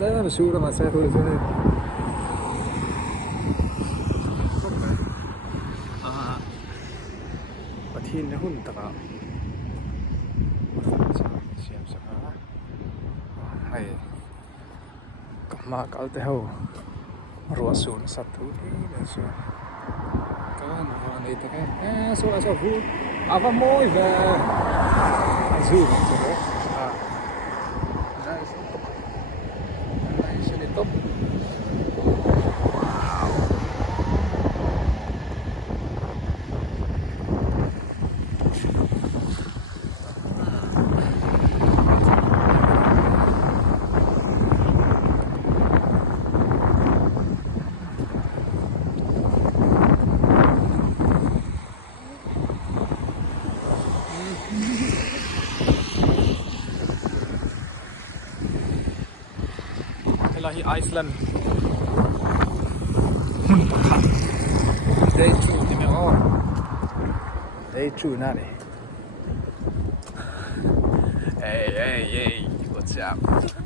ده بسهولة ما سهل زين بتين هون ترى siam sana hay kama kal te ho ruwa sun satu ni so kan ni te kan so la so vu ava mooi ve azul so nice ni top Hi Iceland Day 2 นี่มั้งอ๋อ Day 2นั่นนี่Hey, what's up?